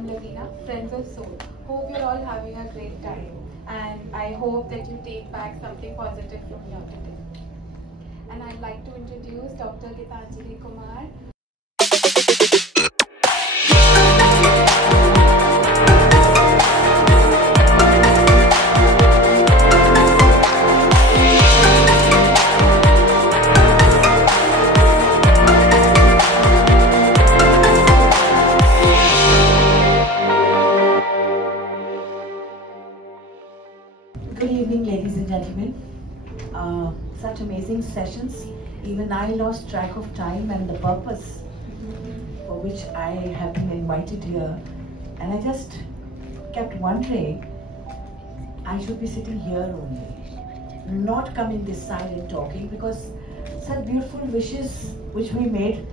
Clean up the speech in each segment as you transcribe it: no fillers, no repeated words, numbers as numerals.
I'm Lavina, Friends of Soul. Hope you're all having a great time, and I hope that you take back something positive from here today. And I'd like to introduce Dr. Gitanjali Kumar. Good evening, ladies and gentlemen. Such amazing sessions. Even I lost track of time and the purpose for which I have been invited here. And I just kept wondering, I should be sitting here only, not coming this side and talking, because such beautiful wishes which we made.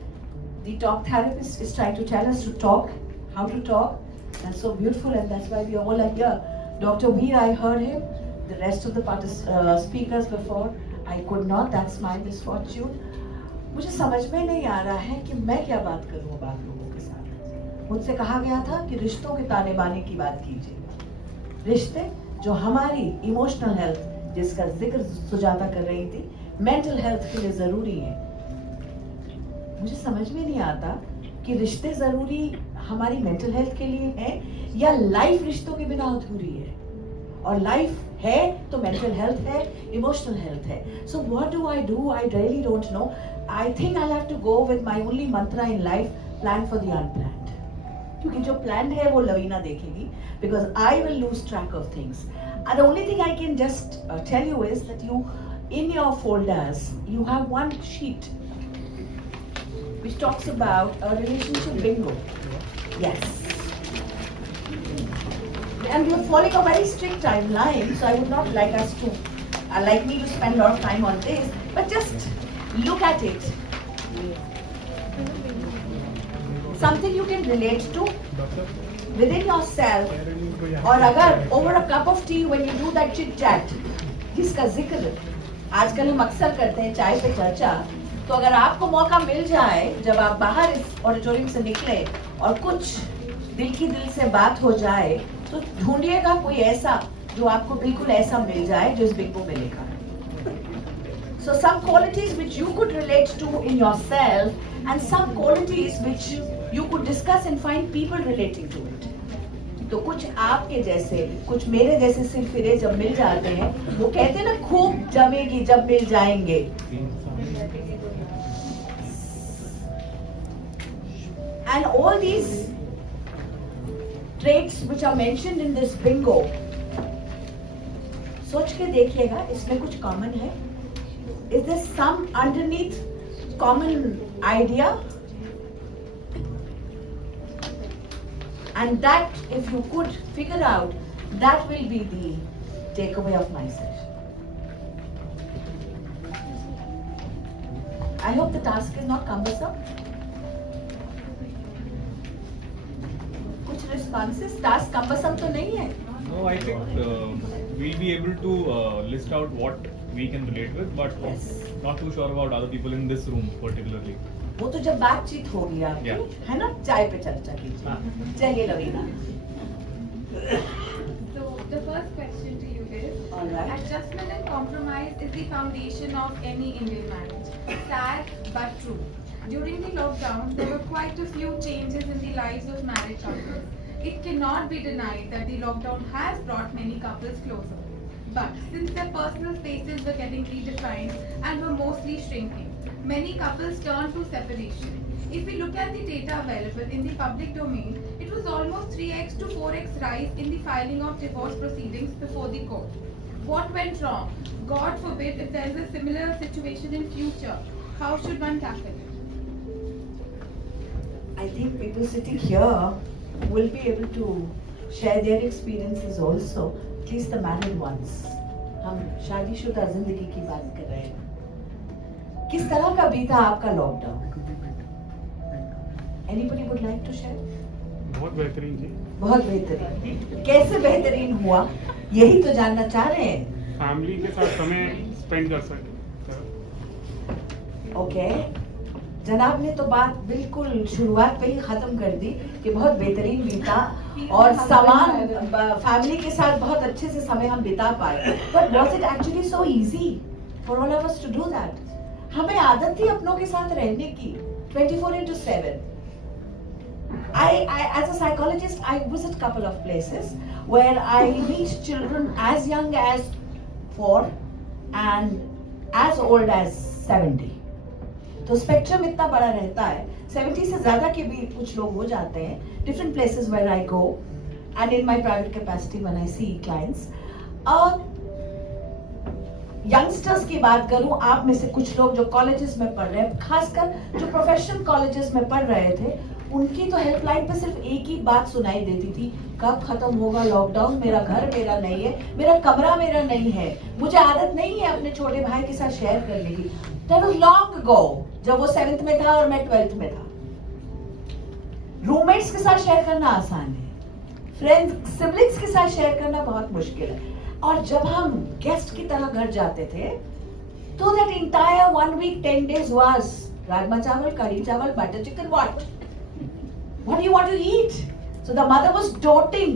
The talk therapist is trying to tell us to talk, how to talk. That's so beautiful, and that's why we all are here. Dr. Veer, I heard him. The rest of the speakers before, I could not. That's my misfortune. मुझे समझ में नहीं आ रहा है कि मैं क्या बात करूं अब आप लोगों के साथ। मुझसे कहा गया था कि रिश्तों के ताने बाने की बात कीजिए। रिश्ते जो हमारी इमोशनल हेल्थ, जिसका जिक्र सुजाता कर रही थी, मेंटल हेल्थ के लिए जरूरी है। मुझे समझ में नहीं आता कि रिश्ते जरूरी हमारी मेंटल हेल्थ के लिए है या लाइफ रिश्तों के बिना अधूरी है। और लाइफ है तो मेंटल हेल्थ है, इमोशनल हेल्थ है। So what do I do? I really don't know. I think I have to go with my only mantra in life, plan for the unplanned. क्योंकि जो प्लान्ड है वो लवीना देखेगी, because I will lose track of things. The only thing I can just tell you is that you in your folders you have one sheet which talks about a relationship bingo. Yes. And we are following a very strict timeline, so I would not like us to, like me to spend a lot of time on this, but just look at it. Something you can relate to within yourself, or agar over a cup of tea when you do that chit chat, जिसका जिक्र आजकल हम अक्सर करते हैं चाय पे चर्चा, तो अगर आपको मौका मिल जाए जब आप बाहर इस ऑडिटोरियम से निकले और कुछ दिल की दिल से बात हो जाए, तो ढूंढिएगा कोई ऐसा जो आपको बिल्कुल ऐसा मिल जाए जो इस बिंगो में लिखा है। So some qualities which you could relate to in yourself and some qualities which you could discuss and find people relating to it. तो कुछ आपके जैसे, कुछ मेरे जैसे सिरफिरे जब मिल जाते हैं, वो कहते हैं ना खूब जमेगी जब मिल जाएंगे। And all these traits which are mentioned in this bingo, सोच के देखिएगा इसमें कुछ common है? Is there some underneath common idea? And that, if you could figure out, that will be the takeaway of my session. I hope the task is not cumbersome. कुछ responses, task cumbersome तो नहीं है? No, I think we'll be able to list out what we can relate with, but Yes. not too sure about other people in this room particularly. वो तो जब बातचीत होगी आपकी, Yeah. है ना? चाय पे चर्चा कीजिए। चलिए Lavina. So the first question to you is, All right. adjustment and compromise is the foundation of any Indian marriage. Sad but true. During the lockdown, there were quite a few changes in the lives of married couples. It cannot be denied that the lockdown has brought many couples closer. But since their personal spaces were getting redefined and were mostly shrinking, many couples turned to separation. If we look at the data available in the public domain, it was almost 3x to 4x rise in the filing of divorce proceedings before the court. What went wrong? God forbid if there is a similar situation in future. How should one tackle it? I think people sitting here will be able to share their experiences also, at least the married ones. हम शादीशुदा जिंदगी की बात कर रहे हैं। किस तरह का बीता आपका lockdown? Anybody would like to share? बहुत बेहतरीन जी। बहुत बेहतरीन। कैसे बेहतरीन हुआ? यही तो जानना चाह रहे हैं। फैमिली के साथ समय स्पेंड कर सकते। Okay. जनाब ने तो बात बिल्कुल शुरुआत पे ही खत्म कर दी कि बहुत बेहतरीन बीता और सामान फैमिली के साथ बहुत अच्छे से समय हम बिता पाए. But was it actually so easy for all of us to do that? हमें आदत थी अपनों के साथ रहने की 24/7. As a psychologist, I visit couple of places where I meet children as young as 4 and as old as 70. तो spectrum इतना बड़ा रहता है, 70 से ज्यादा के भी कुछ लोग हो जाते हैं. Different places where I go and in my private capacity when I see clients. Youngsters की बात करूं, आप में से कुछ लोग जो कॉलेजेस में पढ़ रहे हैं, खासकर जो प्रोफेशनल कॉलेजेस में पढ़ रहे थे, उनकी तो हेल्पलाइन पे सिर्फ एक ही बात सुनाई देती थी, कब खत्म होगा लॉकडाउन, मेरा घर मेरा नहीं है, मेरा कमरा मेरा नहीं है, मुझे आदत नहीं है अपने छोटे भाई के साथ शेयर करने की. That was long ago, जब वो 7th में था और मैं 12th में था. रूममेट्स के साथ शेयर करना आसान है, फ्रेंड्स सिबलिंग्स के साथ शेयर करना बहुत मुश्किल है. और जब हम गेस्ट की तरह घर जाते थे, तो that entire 1 week 10 days was rajma चावल, कढ़ी चावल, butter chicken, what do you want to eat? So the mother was doting.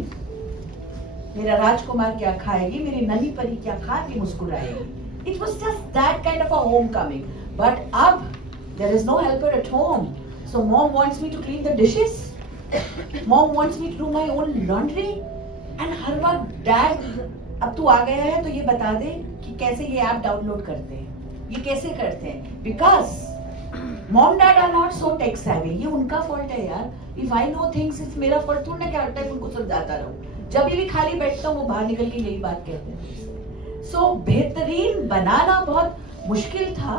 मेरा राजकुमार क्या खाएगी, मेरी ननी परी क्या खा के मुस्कुराएगी. It was just that kind of a homecoming. But अब there is no helper at home. So mom wants me to clean the dishes. Mom wants me to do my own laundry. And हर वक्त dad, अब तू आ गया है तो ये बता दे कि कैसे ये ऐप डाउनलोड करते हैं, ये कैसे करते हैं. Because mom dad are not so tech savvy. ये उनका फॉल्ट है यार. If I know things, it's मेरा फॉल्ट थोड़ा ना क्या होता है उनको समझाता रहूं. जब भी खाली बैठता हूँ वो बाहर निकल के यही बात कहते हैं. So बेहतरीन बनाना बहुत मुश्किल था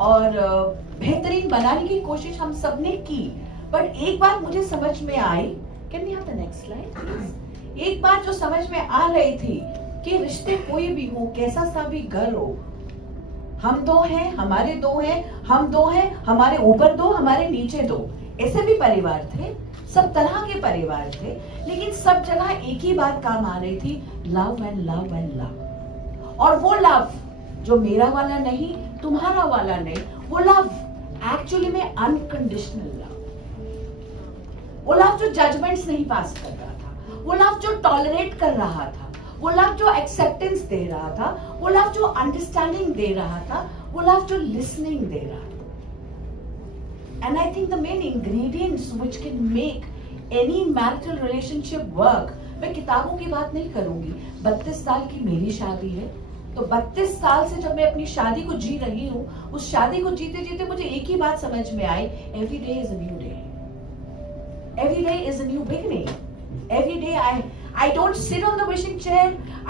और बेहतरीन बनाने की कोशिश हम सब ने की. बट एक बात मुझे समझ में आई, can we have the next slide? एक बात जो समझ में आ रही थी कि रिश्ते कोई भी हो, कैसा सा भी घर हो, हम दो हैं, हमारे दो हैं, हम दो हैं, हमारे ऊपर दो, हमारे नीचे दो, ऐसे भी परिवार थे, सब तरह के परिवार थे, लेकिन सब जगह एक ही बात काम आ रही थी, love and love and love. और वो लव जो मेरा वाला नहीं, तुम्हारा वाला नहीं, वो लव एक्चुअली में अनकंडीशनल लव. वो लव जो जजमेंट्स नहीं पास कर रहा था, वो लव जो टॉलरेट कर रहा था, वो लव जो एक्सेप्टेंस दे रहा था, वो लव जो अंडरस्टैंडिंग दे रहा था, वो लव जो लिसनिंग दे रहा था. And I think the main ingredients which can make any marital relationship work. मैं किताबों की बात नहीं करूंगी. 32 साल की मेरी शादी है, तो 32 साल से जब मैं अपनी शादी को जी रही हूँ, उस शादी को जीते जीते मुझे एक ही बात समझ में आई, every day is a new day. Every day is a new beginning. Every day I don't sit on the wishing chair.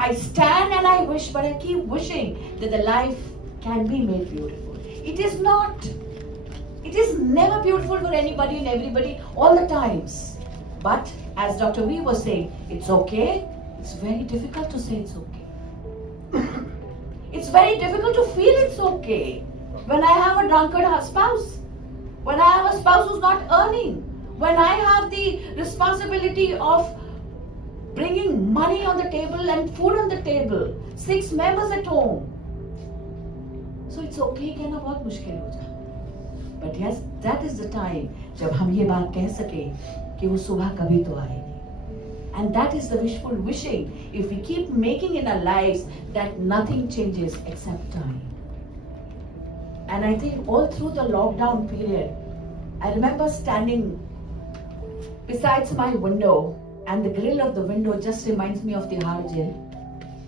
I stand and I wish, but I keep wishing that the life can be made beautiful. It is not. It is never beautiful for anybody and everybody all the times. But as Dr. V was saying, it's okay. It's very difficult to say it's okay. It's very difficult to feel it's okay when I have a drunkard spouse, when I have a spouse who's not earning, when I have the responsibility of bringing money on the table and food on the table, 6 members at home. So it's okay कहना बहुत मुश्किल हो जाए. But yes, that is the time जब हम ये बात कह सके कि वो सुबह कभी तो आएगी. And that is the wishful wishing. If we keep making in our lives that nothing changes except time. And I think all through the lockdown period, I remember standing besides my window, and the grill of the window just reminds me of the Har jail.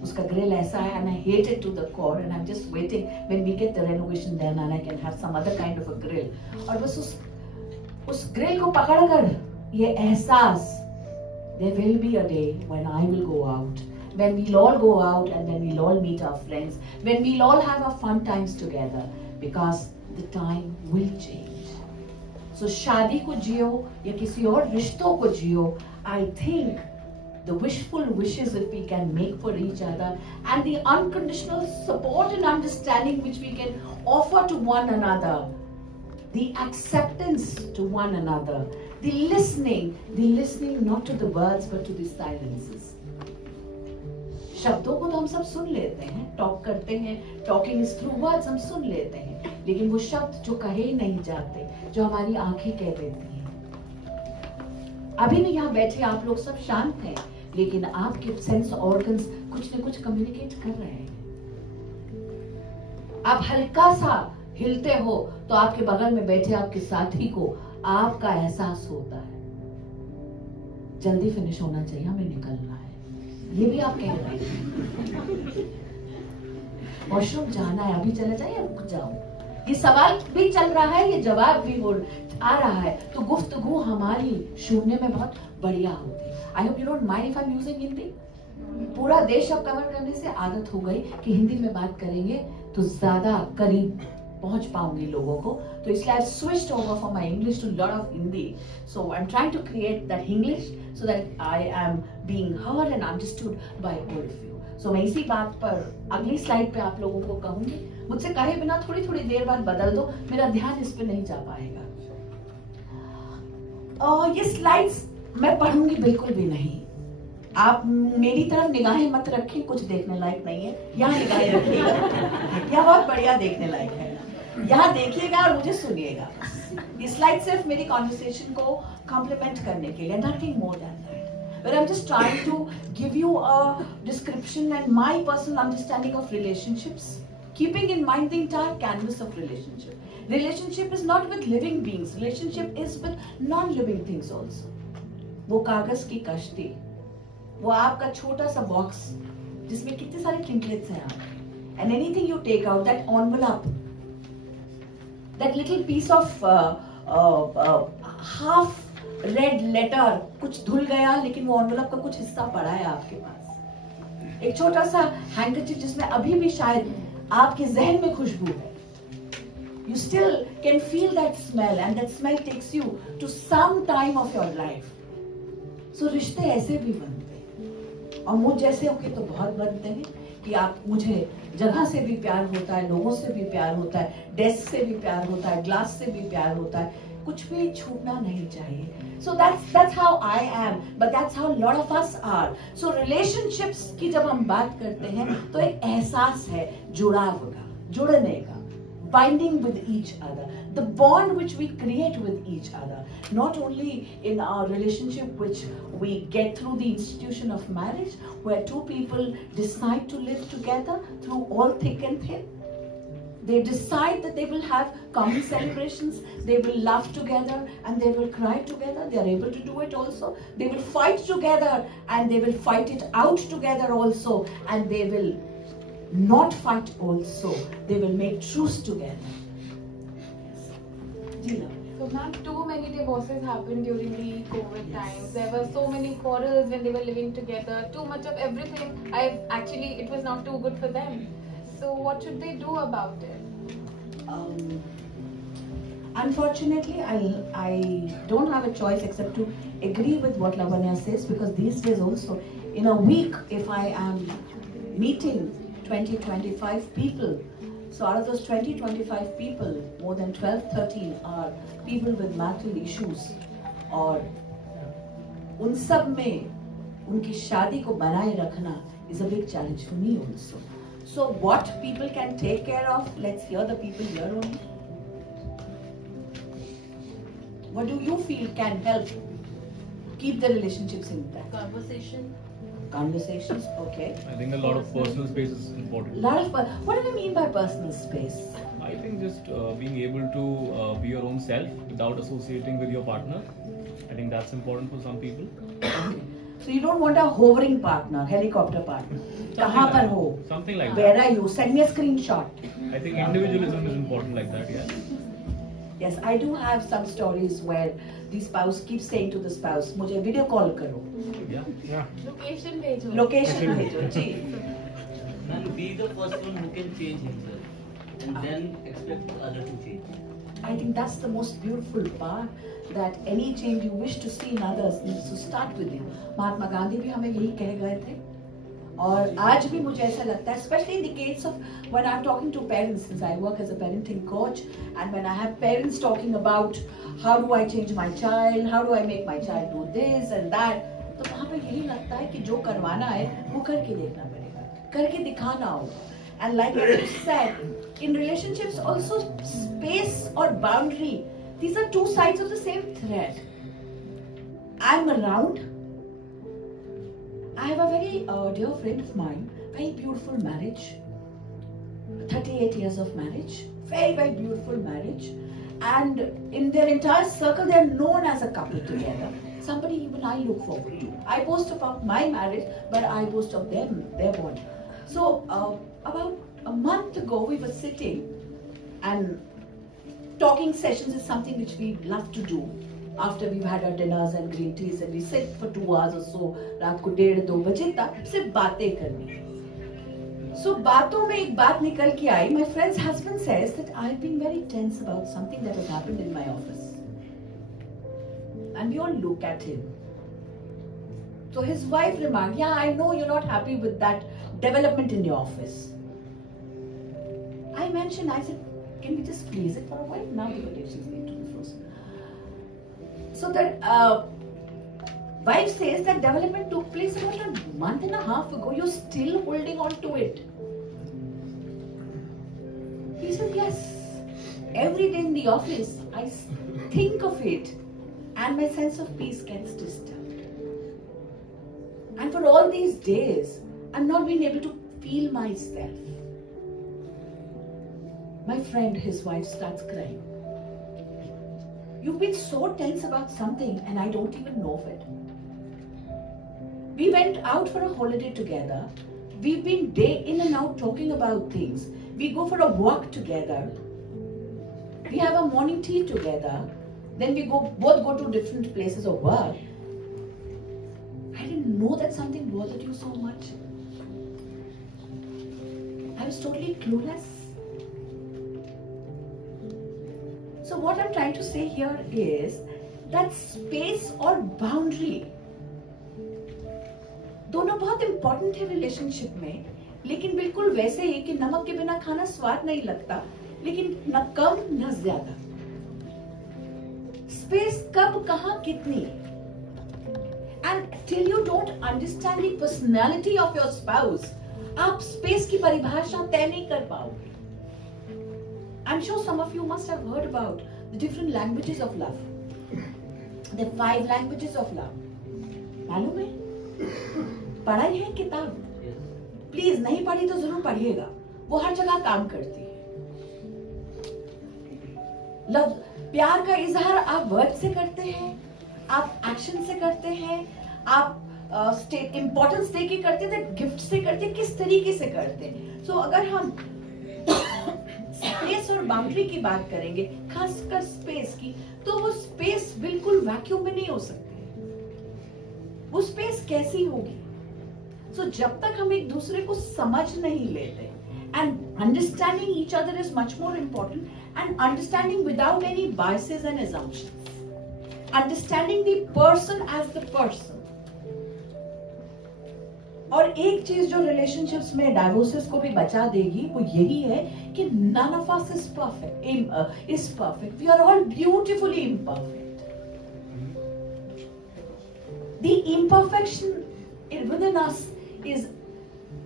Uska grill aisa hai, and I hate it to the core, and I'm just waiting when we get the renovation done and I can have some other kind of a grill. और बस उस grill को पकड़कर ये एहसास, there will be a day when I will go out, when we'll all go out and then we'll all meet our friends, when we'll all have our fun times together, because the time will change. So शादी को जियो या किसी और रिश्तों को जियो, I think the wishful wishes that we can make for each other and the unconditional support and understanding which we can offer to one another, the acceptance to one another, the listening not to the words but to the silences. शब्दों को तो हम सब सुन लेते हैं, talk करते हैं, talking is through words हम सुन लेते हैं, लेकिन वो शब्द जो कहे नहीं जाते, जो हमारी आंखें कह देती हैं। अभी भी यहाँ बैठे आप लोग सब शांत हैं, लेकिन आपके सेंस ऑर्गन्स कुछ न कुछ कम्युनिकेट कर रहे हैं। आप हल्का सा हिलते हो तो आपके बगल में बैठे आपके साथी को आपका एहसास होता है। जल्दी फिनिश होना चाहिए, हमें निकलना है, ये भी आप कह रहे हैं। वॉशरूम जाना है, अभी चले जाए या रुक जाओ? ये सवाल भी चल रहा है, ये जवाब भी आ रहा है, तो गुफ्तगू हमारी शून्य में बहुत बढ़िया होती है। I hope you don't mind if I am using Hindi. पूरा देश अब कवर करने से आदत हो गई कि हिंदी में बात करेंगे तो ज्यादा करीब पहुंच पाऊंगी लोगों को, तो इसलिए I switched over from my English to lot of Hindi. So I am trying to create that English so that I am being heard and understood by all of you. सो मैं इसी बात पर अगली स्लाइड पे आप लोगों को कहूंगी, मुझसे कहे बिना थोड़ी थोड़ी देर बाद बदल दो, मेरा ध्यान इस पे नहीं जा पाएगा। ये स्लाइड्स मैं पढ़ूंगी बिल्कुल भी नहीं, आप मेरी तरफ निगाहें मत रखें, कुछ देखने लायक नहीं है। यहाँ निगाहें रखिएगा, यहाँ बहुत बढ़िया देखने लायक है, यहाँ देखिएगा और मुझे सुनिएगा। ये स्लाइड सिर्फ मेरी कॉन्वर्सेशन को कॉम्प्लीमेंट करने के लिए, nothing more than that. But I'm just trying to give you a description and my personal understanding of relationships, keeping in mind the entire canvas of relationship. Relationship is not with living beings, relationship is with non-living things also. वो कागज की कश्ती, वो आपका छोटा सा box जिसमें कितने सारे ट्रिंकलेट्स हैं आपके, and anything you take out, that envelope, that little piece of half red letter, कुछ धुल गया लेकिन वो एनवेलप का कुछ हिस्सा पड़ा है आपके पास। एक छोटा सा हैंकरचीफ जिसमें अभी भी शायद आपके जहन में खुशबू है। You still can feel that smell and that smell takes you to some time of your life. So रिश्ते ऐसे भी बनते हैं, और मुझ जैसे होके तो बहुत बनते हैं कि आप मुझे जगह से भी प्यार होता है, लोगों से भी प्यार होता है, डेस्क से भी प्यार होता है, ग्लास से भी प्यार होता है, कुछ भी छूटना नहीं चाहिए। So that's how I am, but that's how a lot of us are. So relationships की जब हम बात करते हैं तो एक एहसास है जुड़ाव का, जुड़ने का, binding with each other, the bond which we create with each other, not only in our relationship which we get through the institution of marriage, where two people decide to live together through all thick and thin. They decide that they will have common celebrations, they will laugh together and they will cry together. They are able to do it also. They will fight together and they will fight it out together also, and they will not fight also. They will make truce together. So ma'am, too many divorces happened during the COVID times. There were so many quarrels when they were living together. Too much of everything. It was not too good for them. So what should they do about it? Unfortunately, I don't have a choice except to agree with what Lavanya says, because these days also, in a week, if I am meeting 20-25 people, so out of those 20-25 people, more than 12-13 are people with marital issues, और उन सब में उनकी शादी को बनाए रखना is a big challenge for me also. So what people can take care of, let's hear the people here only. What do you feel can help keep the relationships intact? Conversations, okay. I think a lot of personal space is important. What do you mean by personal space? I think just being able to be your own self without associating with your partner. I think that's important for some people. So you don't want a hovering partner, helicopter partner. कहाँ पर हो? Something like Where that. are you? Send me a screenshot. I think individualism is important like that, yeah. Yes, I do have some stories where the spouse keeps saying to the spouse, मुझे video call करो. Yeah. Location भेजो. Location भेजो, जी. Man, be the first one who can change himself and then expect the other to change. I think that's the most beautiful part, that any change you wish to see in others needs to start with you. Mahatma Gandhi भी हमें यही कह गए थे, और आज भी मुझे ऐसा लगता है, especially in the case of when I'm talking to parents, since I work as a parenting coach, and when I have parents talking about how do I change my child, how do I make my child do this and that, तो वहाँ पे यही लगता है कि जो करवाना है वो करके देखना पड़ेगा, करके दिखाना होगा. And like you said, in relationships also space or boundary, these are two sides of the same thread. I'm around. I have a very dear friend of mine, very beautiful marriage, 38 years of marriage, very, very beautiful marriage. And in their entire circle, they are known as a couple together. Somebody even I look forward to. I boast about my marriage, but I boast of them, their bond. So about a month ago, we were sitting, and talking sessions is something which we love to do. After we've had our dinners and green teas, and we sit for 2 hours or so, रात को 1:30-2 बजे तक सिर्फ बातें करनी. So बातों में एक बात निकल के आई. My friend's husband says that I've been very tense about something that has happened in my office. And we all look at him. So his wife remarked, yeah, I know you're not happy with that development in your office. I mentioned, I said, can we just freeze it for a while? Now the relations need to be frozen. So that wife says that development took place about a month and a half ago. You're still holding on to it. He said, yes. Every day in the office, I think of it and my sense of peace gets disturbed. And for all these days, I'm not being able to feel myself. My friend, his wife, starts crying. You've been so tense about something and I don't even know of it. We went out for a holiday together. We've been day in and out talking about things. We go for a walk together. We have a morning tea together. Then we both go to different places of work. I didn't know that something bothered you so much. I was totally clueless. So what I'm trying to say here is that space or boundary दोनों बहुत important है relationship में, लेकिन बिल्कुल वैसे ही कि नमक के बिना खाना स्वाद नहीं लगता, लेकिन न कम न ज्यादा. Space कब कहाँ कितनी, and till you don't understand the personality of your spouse, आप space की परिभाषा तय नहीं कर पाओगे. I'm sure some of you must have heard about the different languages of love. The 5 languages of love. मालूम है? पढ़ाई है किताब. प्लीज नहीं पढ़ी तो जरूर पढ़िएगा. वो हर जगह काम करती है. लव, प्यार का इजहार आप वर्ड से करते हैं, आप एक्शन से करते हैं, आप इम्पोर्टेंस दे के करते हैं, गिफ्ट से करते हैं, किस तरीके से करते हैं. सो अगर हम स्पेस और बाउंड्री की बात करेंगे, खासकर स्पेस की, तो वो स्पेस बिल्कुल वैक्यूम में नहीं हो सकती. वो स्पेस कैसी होगी? सो जब तक हम एक दूसरे को समझ नहीं लेते, and understanding each other is much more important, and understanding without any biases and assumptions, understanding the person as the person. और एक चीज जो रिलेशनशिप्स में डाइवोर्सेस को भी बचा देगी वो यही है कि none of us is perfect. We are all beautifully imperfect. The imperfection within us is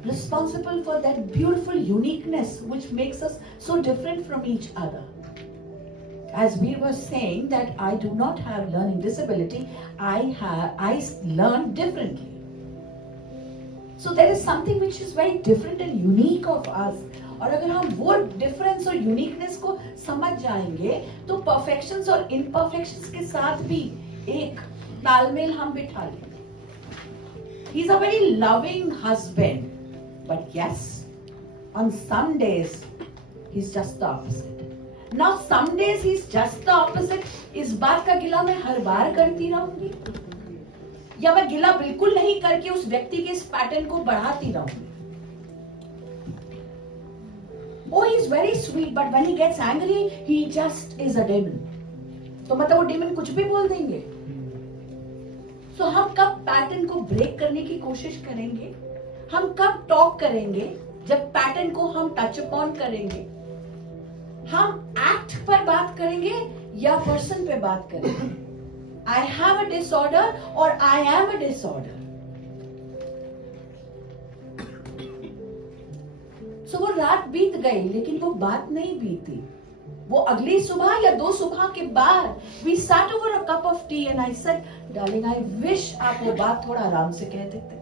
responsible for that beautiful uniqueness which makes us so different from each other. As we were saying that I do not have learning disability, I learn differently. So there is something which is very different and unique of us. और अगर हम वो difference और uniqueness को समझ जाएंगे, तो perfections और imperfections के साथ भी एक तालमेल हम बिठा लेंगे. He's a very loving husband, but yes, on some days he's just the opposite. Now some days he's just the opposite. इस बात का गिला मैं हर बार करती रहूंगी, या मैं गिला बिल्कुल नहीं करके उस व्यक्ति के इस पैटर्न को बढ़ाती रहूंगी. Oh, he's very sweet, but when he gets angry, he just is a demon. तो मतलब वो demon कुछ भी बोल देंगे. So हम कब पैटर्न को ब्रेक करने की कोशिश करेंगे? हम कब टॉक करेंगे? जब पैटर्न को हम टच अपॉन करेंगे. हम एक्ट पर बात करेंगे या पर्सन पे बात करेंगे? I have a disorder or I am a disorder. सो वो रात बीत गई लेकिन वो बात नहीं बीती। वो अगली सुबह या 2 सुबह के बाद we sat over a cup of tea and I said, darling, I wish आप वो बात थोड़ा आराम से कह देते।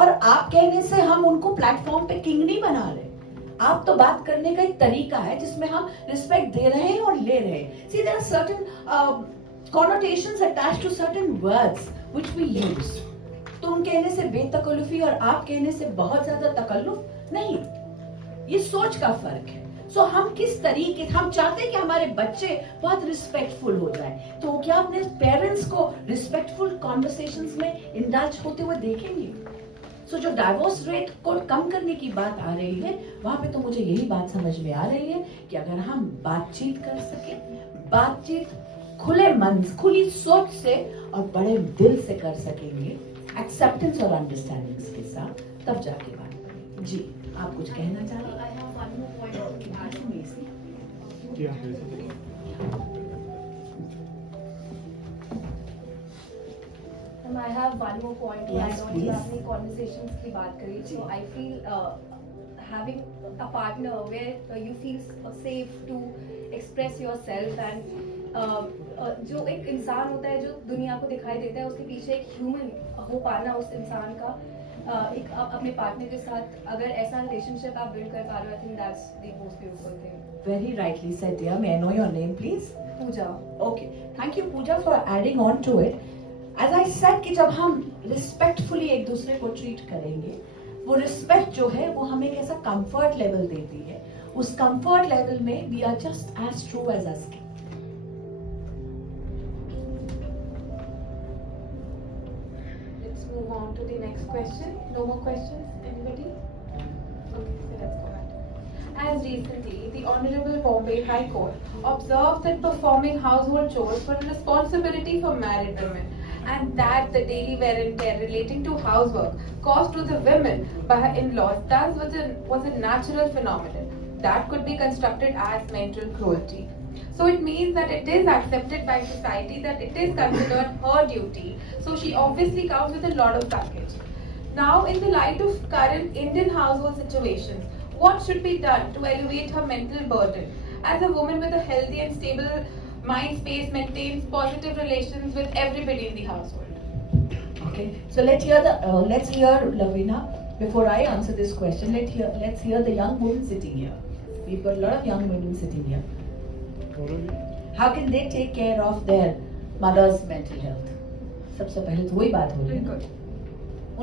और आप कहने से हम उनको प्लेटफॉर्म पे किंग नहीं बना रहे। आप तो बात करने का एक तरीका है जिसमें हम रिस्पेक्ट दे रहे हैं और ले रहे हैं। See, there are certain connotations attached to certain words which we use. तो उन कहने से बेतकल्लुफी और आप कहने से बहुत ज्यादा तकल्लुफ नहीं, ये सोच का फर्क है। सो हम किस तरीके, हम चाहते हैं कि हमारे बच्चे बहुत रिस्पेक्टफुल हो जाए, तो क्या अपने पेरेंट्स को रिस्पेक्टफुल कॉन्वर्सेशंस में इंडल्ज होते हुए देखेंगे? सो जो डाइवोर्स रेट को कम करने की बात आ रही है, वहां पे तो मुझे यही बात समझ में आ रही है कि अगर हम बातचीत कर सके, बातचीत खुले मन, खुली सोच से और बड़े दिल से कर सकेंगे, एक्सेप्टेंस और अंडरस्टैंडिंग के साथ, तब जाके बात करेंगे। जी, आप कुछ कहना चाह रहे हैं? I have one more point to Yes, add on. please. जो आपने conversations की बात करी, so I feel having a partner where you feel safe to express yourself and जो एक इंसान होता है जो दुनिया को दिखाई देता है, उसके पीछे एक ह्यूमन हो पाना उस इंसान का, एक अपने पार्टनर के साथ अगर ऐसा रिलेशनशिप आप बिल्ड कर पा रहे हो, आई think that's the most beautiful thing. Very rightly said, dear. May I know your name, please? Pooja. Okay. Thank you, Pooja, for adding on to it. As I said कि जब हम रिस्पेक्टफुली एक दूसरे को ट्रीट करेंगे, वो रिस्पेक्ट जो है वो हमें एक ऐसा कंफर्ट लेवल देती है। उस कंफर्ट लेवल में we are just as true as us. Let's move on to the next question. No more questions? Anybody? Okay, so let's go ahead. As recently, the Honorable Bombay High Court observed that performing household chores was a responsibility for married women, and that the daily wear and tear relating to housework caused to the women by her in-laws thus was a natural phenomenon that could be constructed as mental cruelty. So it means that it is accepted by society that it is considered her duty. So she obviously comes with a lot of baggage. Now, in the light of current Indian household situations, what should be done to elevate her mental burden? As a woman with a healthy and stable mind space maintains positive relations with everybody in the household. Okay, so let's hear Lavina. Before I answer this question, let's hear the young women sitting here. We've got a lot of young women sitting here. How can they take care of their mother's mental health? सबसे पहले तो वही बात हो रही है।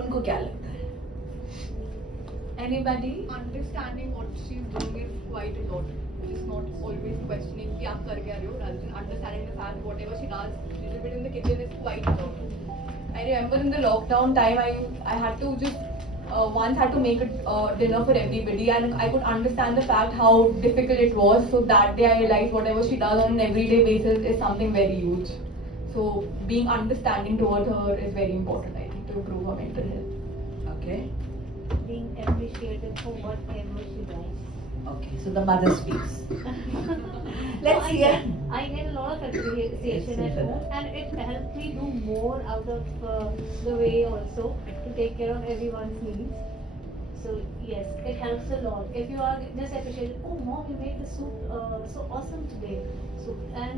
उनको क्या लगता है? Anybody? Understanding what she's doing is quite a lot. Just not always questioning कि आप कर क्या रहे हो, rather than understanding the fact whatever she does little bit in the kitchen is quite a lot. I remember in the lockdown time, I had to just once had to make a dinner for everybody, and I could understand the fact how difficult it was. So that day I realized whatever she does on an everyday basis is something very huge. So being understanding towards her is very important, I think, to improve her mental health. Okay. Being appreciated for whatever she does. Okay, so the mother speaks. Let's So hear. I get a lot of appreciation at home, and it helps me do more out of the way also to take care of everyone's needs. So yes, it helps a lot. If you are just appreciated, oh mom, you made the soup so awesome today. So and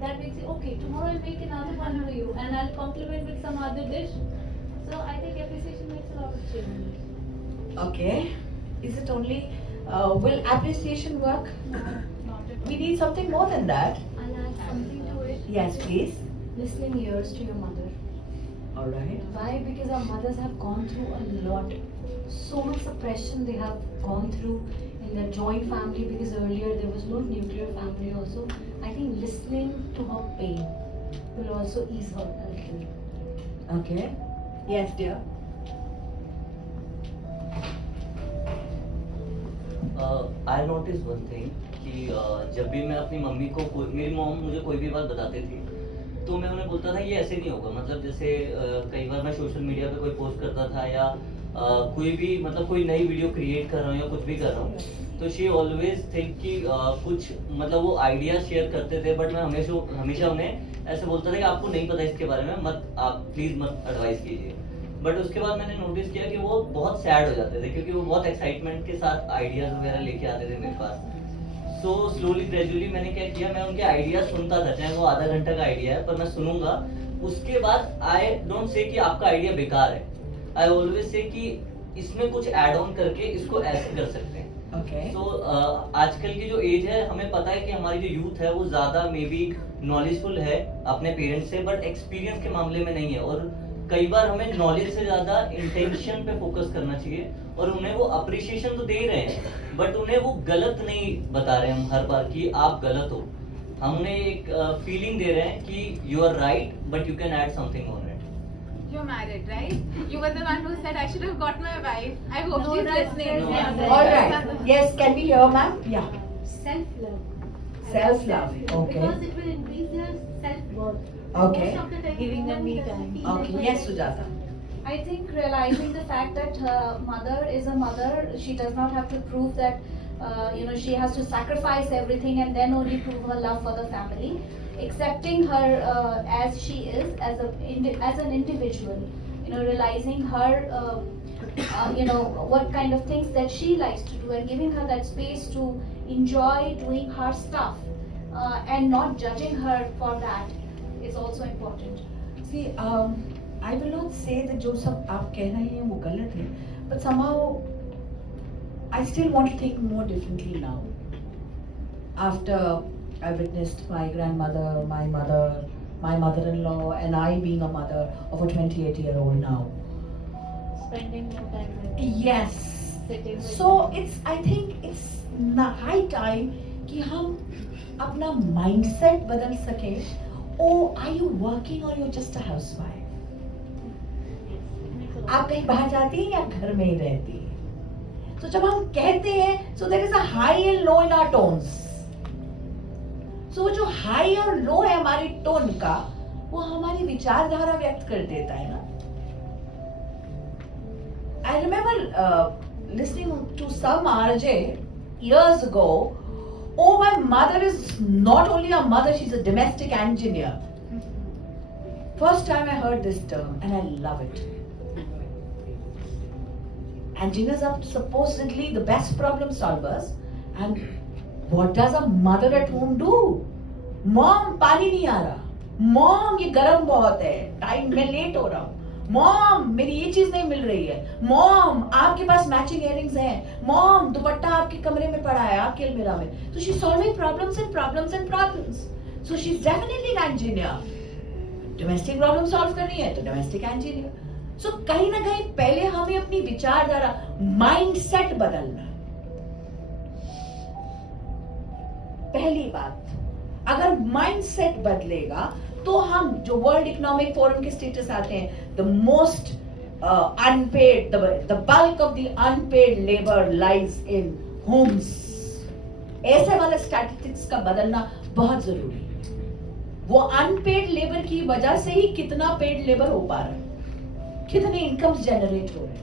that makes you okay. Tomorrow I'll make another one for you, and I'll compliment with some other dish. So I think appreciation makes a lot of change. Okay. Is it only will appreciation work? We need something more than that. I'll add something to it. Yes, please. Listening ears to your mother. All right. Why? Because our mothers have gone through a lot. So much suppression they have gone through in their joint family, because earlier there was no nuclear family also. I think listening to her pain will also ease her a little. Okay. Yes, dear. I noticed one thing कि जब भी मैं अपनी mummy को मेरी mom मुझे कोई भी बात बताती थी तो मैं उन्हें बोलता था ये ऐसे नहीं होगा। मतलब जैसे कई बार मैं सोशल मीडिया पे कोई पोस्ट करता था या कोई भी मतलब कोई नई वीडियो क्रिएट कर रहा हूँ या कुछ भी कर रहा हूँ, तो शी ऑलवेज थिंक कि कुछ मतलब वो आइडिया शेयर करते थे, बट मैं हमेशा उन्हें ऐसे बोलता था कि आपको नहीं पता इसके बारे में, मत आप प्लीज मत एडवाइस कीजिए। बट उसके बाद मैंने नोटिस किया कि वो बहुत सैड हो जाते थे, क्योंकि वो बहुत एक्साइटमेंट के साथ आइडियाज वगैरह लेके आते थे मेरे पास। सो स्लोली ग्रेजुअली मैंने क्या किया, मैं उनके आइडियाज सुनता था, चाहे वो आधा घंटा का आइडिया है पर मैं सुनूंगा। उसके बाद आई डोंट से कि आपका आइडिया बेकार है, आई ऑलवेज से कि इसमें कुछ ऐड ऑन करके इसको ऐसे कर सकते हैं। सो आजकल की जो एज है, हमें पता है कि हमारी जो यूथ है वो ज्यादा मे बी नॉलेजफुल है अपने पेरेंट्स से, बट एक्सपीरियंस के मामले में नहीं है। और कई बार हमें नॉलेज से ज्यादा इंटेंशन पे फोकस करना चाहिए, और उन्हें वो अप्रिशिएशन तो दे रहे हैं बट उन्हें वो गलत नहीं बता रहे हम हर बार कि आप गलत हो। हम उन्हें एक फीलिंग दे रहे हैं कि you are right but you can add something on it. You're married, right? You were the one who said I should have got my wife. I hope No, she's that's listening. very All right. Yes, can we hear, ma'am? Yeah. Self-love. Self-love. Okay. Because it will increase their self-worth. Okay. Most of the time, Giving them me women time. doesn't feel Okay. like Yes, Sujata. I think realizing the fact that her mother is a mother, she does not have to prove that she has to sacrifice everything and then only prove her love for the family. Accepting her as she is, as an individual, realizing her what kind of things that she likes to do, and giving her that space to enjoy doing her stuff, and not judging her for that is also important. See, I will not say that जो सब आप कह रहे हैं वो गलत है, but somehow I still want to think more differently now. After I witnessed my grandmother, my mother, my mother-in-law, and I being a mother of a 28-year-old now. spending more time with them. Yes. Sitting with So them. I think it's high time कि हम अपना mindset बदल सके. Oh, are you working or you're just a housewife? आप कहीं बाहर जाती हैं या घर में ही रहती हैं? तो जब हम कहते हैं, so there is a high and low in our tones. So जो high और low है हमारी टोन का, वो हमारी विचारधारा व्यक्त कर देता है ना. I remember listening to some RJ years ago. Oh, my mother is not only a mother, she's a domestic engineer. First time I heard this term and I love it. Engineers are supposedly the best problem solvers, and what does a mother at home do? Mom, पानी नहीं आ रहा. Mom, ये गर्म बहुत है. Time में late हो रहा हूँ. Mom, मेरी ये चीज नहीं मिल रही है. Mom, आपके पास मैचिंग इयररिंग्स हैं. Mom, दुपट्टा आपके कमरे में पड़ा है, आपके अलमीरा में. So she's solving problems and problems and problems. So she's definitely an engineer. Domestic problem solve करनी है तो domestic engineer. So कहीं ना कहीं पहले हमें अपनी विचारधारा, माइंडसेट बदलना. पहली बात, अगर माइंडसेट बदलेगा तो हम जो वर्ल्ड इकोनॉमिक फोरम के स्टेटस आते हैं, the most unpaid, the bulk of the unpaid labour lies in homes, ऐसे वाले स्टैटिस्टिक्स का बदलना बहुत जरूरी है. वो अनपेड लेबर की वजह से ही कितना पेड लेबर हो पा रहा है, कितने इनकम्स जनरेट हो रहे हैं.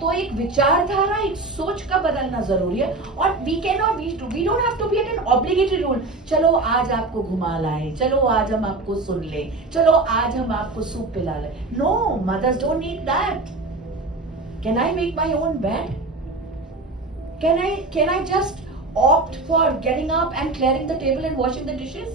तो एक विचारधारा, एक सोच का बदलना जरूरी है. और we don't have to be at an obligatory rule. चलो आज आपको घुमा लाएं, चलो आज हम आपको सुन लें, चलो आज हम आपको सूप पिला लें. No, mothers don't need that. Can I make my own bed? Can I just opt for getting up and clearing the table and washing the dishes?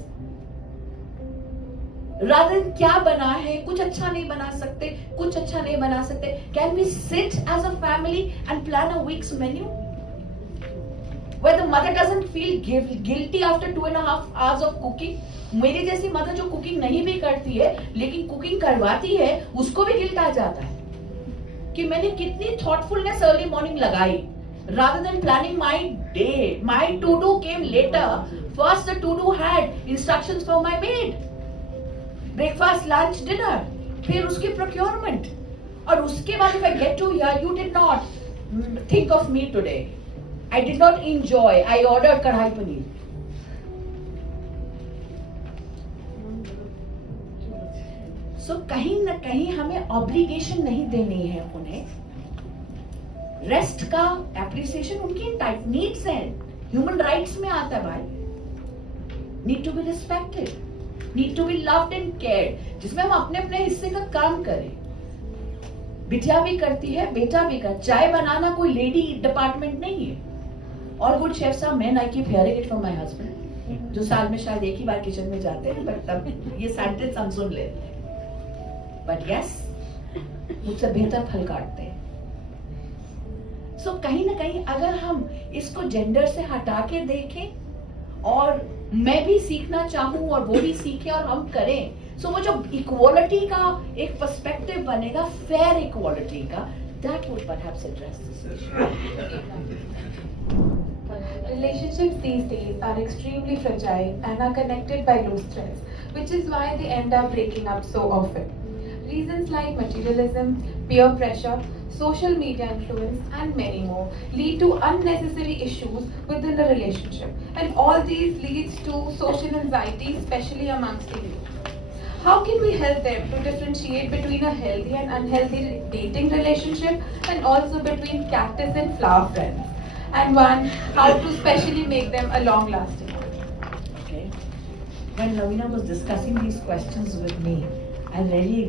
Rather than क्या बना है, कुछ अच्छा नहीं बना सकते, कुछ अच्छा नहीं बना सकते. Can we sit as a family and plan a week's menu? Where the mother doesn't feel guilty after 2.5 hours of cooking. मेरी जैसी मदर जो कुकिंग नहीं भी करती है लेकिन कुकिंग करवाती है, उसको भी गिल्ट आ जाता है कि मैंने कितनी थॉटफुलनेस अर्ली मॉर्निंग लगाई. Rather than planning my day, my to-do came later. First the to-do had instructions for my maid. Breakfast, lunch, dinner. फिर उसकी procurement. और उसके बाद if I get to hear, you did not think of me today. I did not enjoy. I ordered कढ़ाई paneer. So कहीं ना कहीं हमें obligation नहीं देनी है उन्हें. रेस्ट का एप्रिसिएशन उनकी नीड्स हैं, ह्यूमन राइट्स में आता है भाई. Need to be respected, need to be loved and cared, जिसमें हम अपने अपने हिस्से का काम करें. बिटिया भी करती है, बेटा भी कर। चाय बनाना कोई लेडी डिपार्टमेंट नहीं है। All good chefs are men, I keep hearing it from my husband, जो साल में शायद एक ही बार किचन में जाते हैं, बट तब ये सेंटेंस हम सुन लेते हैं। बट यस, मुझसे बेहतर फल काटते हैं। सो कहीं ना कहीं अगर हम इसको जेंडर से हटा के देखें और मैं भी सीखना चाहूं और वो भी सीखे और हम करें, सो वो जो इक्वालिटी का एक पर्सपेक्टिव बनेगा, फेयर इक्वालिटी का, that would perhaps address this issue. Relationships these days are extremely fragile and are connected by loose threads, which is why they end up breaking up so often. Reasons like materialism, peer pressure, social media influence, and many more lead to unnecessary issues within the relationship. And all these leads to social anxiety, especially amongst the youth. How can we help them to differentiate between a healthy and unhealthy dating relationship, and also between cactus and flower friends? And one, how to specially make them a long-lasting one? Okay. When Lavina was discussing these questions with me, I really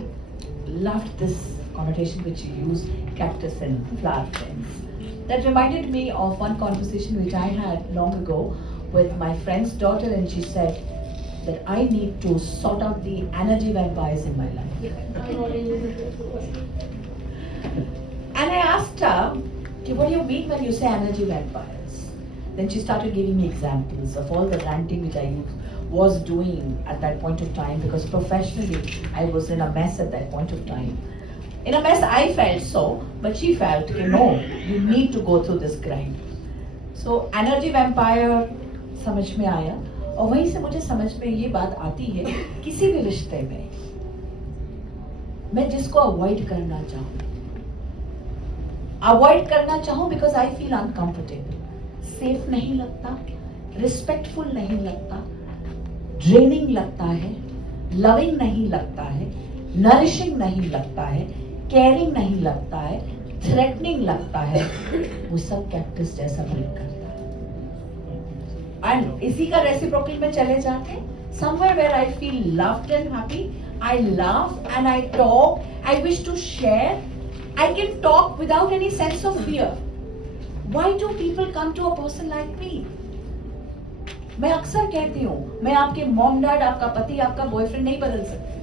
loved this connotation which you used, cactus and flower friends. That reminded me of one conversation which I had long ago with my friend's daughter, and she said that I need to sort out the energy vampires in my life. And I asked her, what do you mean when you say energy vampires? Then she started giving me examples of all the ranting which I was doing at that point of time, because professionally I was in a mess at that point of time. In a mess I felt so, but she felt, you know, you need to go through this grind. So energy vampire समझ में आया, और वहीं से मुझे समझ में ये बात आती है, किसी भी रिश्ते में मैं जिसको अवॉइड करना चाहूं because I feel uncomfortable, safe नहीं लगता, रिस्पेक्टफुल नहीं लगता, ड्रेनिंग लगता है, लविंग नहीं लगता है, नरिशिंग नहीं लगता है, केयरिंग नहीं लगता है, थ्रेटनिंग लगता है, वो सब कैक्टस जैसा ब्रेक करता है। एंड इसी का रेसिप्रोकल में चले जाके somewhere where I feel loved and happy, I laugh and I talk, I wish to share, I can talk without any sense of fear. Why do people come to a person like me? मैं अक्सर कहती हूँ, मैं आपके mom dad, आपका पति, आपका boyfriend नहीं बदल सकती,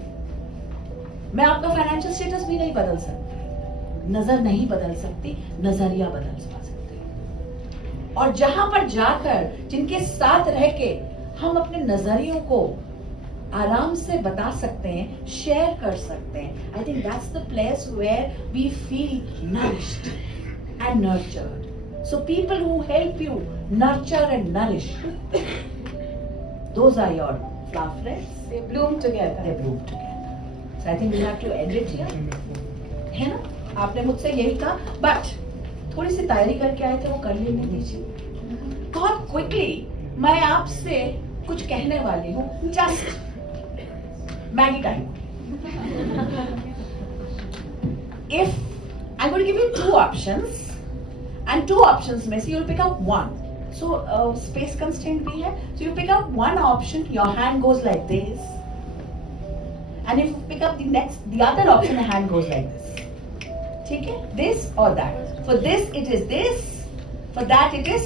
मैं आपका फाइनेंशियल स्टेटस भी नहीं बदल सकती, नजर नहीं बदल सकती, नजरिया बदल सकती। और जहां पर जाकर जिनके साथ रह के हम अपने नजरियों को आराम से बता सकते हैं, शेयर कर सकते हैं, I think that's the place where we feel nourished and nurtured. So people who help you nurture and nourish, those are your flower friends. They bloom together. They bloom together. So I think we have to end it here. है ना? आपने मुझसे यही कहा, but थोड़ी सी तैयारी करके आए थे, वो कर लेने दीजिए. बहुत quickly मैं आपसे कुछ कहने वाली हूँ. Just Maggie time. If I'm going to give you two options, and two options में से you'll pick up one. So space constraint भी है. So you pick up one option, your hand goes like this, and if you pick up the other option, the hand goes like this. ठीक है? This or that. For this it is this. For that it is.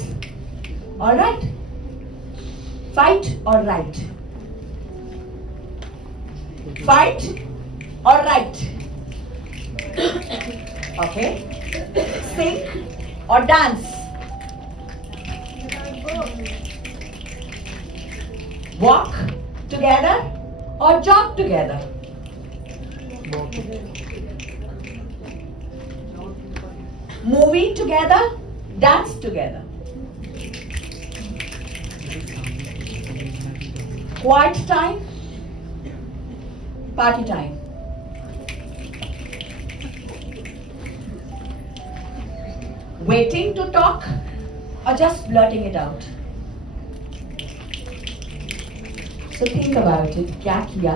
All right. Fight or right. Fight or right. Okay. Sing or dance. Walk together or jog together. Movie together, dance together. Quiet time, party time. Waiting to talk or just blurting it out. So think about it, क्या किया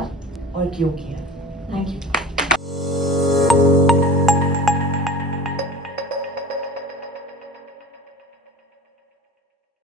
और क्यों किया. Thank you.